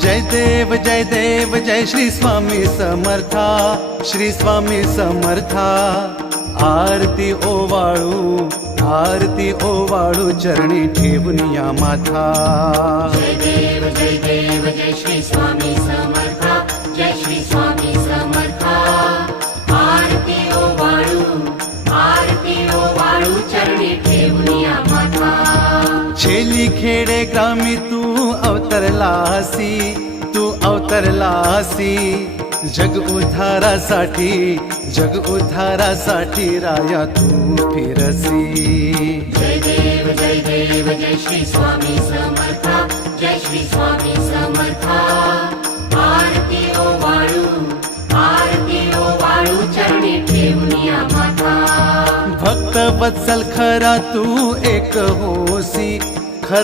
जय देव जय श्री स्वामी समर्था, श्री स्वामी समर्था। आरती ओवाळू चरणी ठेवून या माथा। जय देव जय श्री स्वामी समर्था, जय श्री स्वामी समर्था। आरती ओवाळू चरणी ठेवून या माथा। छेली खेडे ग्रामी तू अवतरलासी, जग उद्धारासाठी राया तू फिरसी। जय देव जय श्री स्वामी समर्था, जय श्री स्वामी समर्था। आरती ओवाळू चरणी ठेवून या माथा। भक्त वत्सल खरा तू एक होसी,